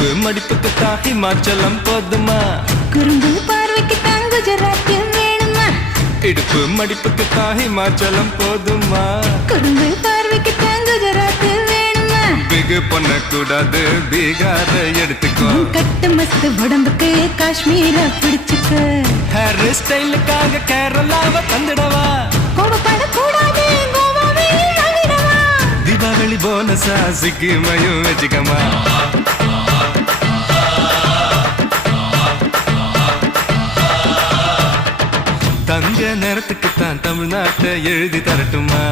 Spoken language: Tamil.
இடுப்பு மடிப்புக்கு தான் ஹிமாச்சலம் போதுமா? குறும்பு பார்வைக்கு தான் குஜராத் வேணுமா? இடுப்பு மடிப்புக்கு தான் ஹிமாச்சலம் போதுமா? குறும்பு பார்வைக்கு தான் குஜராத் வேணுமா? பிகு பண்ணக்கூடாது பீகார எடுத்துக்கோ. கட்டு மஸ்து உடம்புக்கு காஷ்மீர பிடிச்சுக்க. ஹேர் ஸ்டைலுக்காக கேரளாவை தந்துடவா? கோவாவே வாங்கிடவா? தீபாவளி போனஸா சிக்கிமையும் வச்சுக்கமா? தங்க நேரத்துக்குத்தான் தமிழ்நாட்டை எழுதி தரட்டுமா?